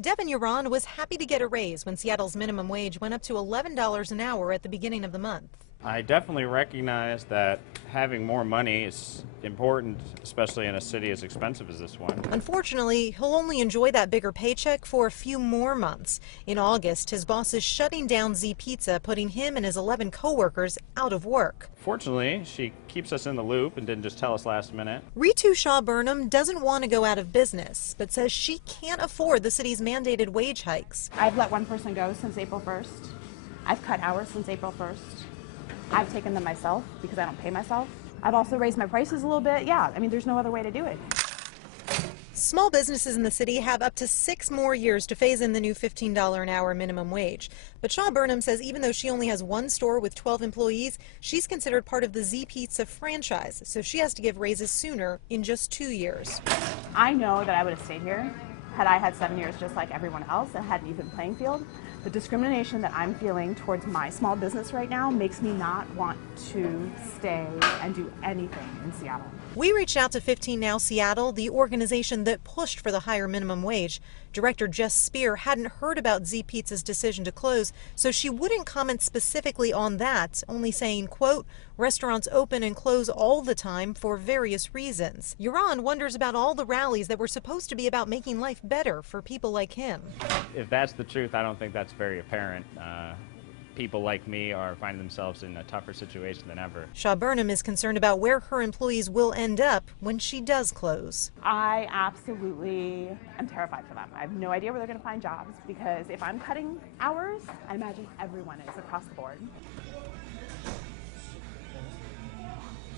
Devin Yaron was happy to get a raise when Seattle's minimum wage went up to $11 an hour at the beginning of the month. I definitely recognize that having more money is important, especially in a city as expensive as this one. Unfortunately, he'll only enjoy that bigger paycheck for a few more months. In August, his boss is shutting down Z Pizza, putting him and his 11 coworkers out of work. Fortunately, she keeps us in the loop and didn't just tell us last minute. Ritu Shaw Burnham doesn't want to go out of business, but says she can't afford the city's mandated wage hikes. I've let one person go since April 1st. I've cut hours since April 1st. I've taken them myself because I don't pay myself. I've also raised my prices a little bit. Yeah, I mean, there's no other way to do it. Small businesses in the city have up to 6 more years to phase in the new $15 an hour minimum wage. But Shaw Burnham says even though she only has one store with 12 employees, she's considered part of the Z Pizza franchise, so she has to give raises sooner in just 2 years. I know that I would have stayed here had I had 7 years just like everyone else and had an even playing field. The discrimination that I'm feeling towards my small business right now makes me not want to stay and do anything in Seattle. We reached out to 15 Now Seattle, the organization that pushed for the higher minimum wage. Director Jess Spear hadn't heard about Z Pizza's decision to close, so she wouldn't comment specifically on that, only saying, quote, restaurants open and close all the time for various reasons. Yaron wonders about all the rallies that were supposed to be about making life better for people like him. If that's the truth, I don't think that's very apparent. People like me are finding themselves in a tougher situation than ever. Shaw Burnham is concerned about where her employees will end up when she does close. I absolutely am terrified for them. I have no idea where they're going to find jobs because if I'm cutting hours, I imagine everyone is across the board.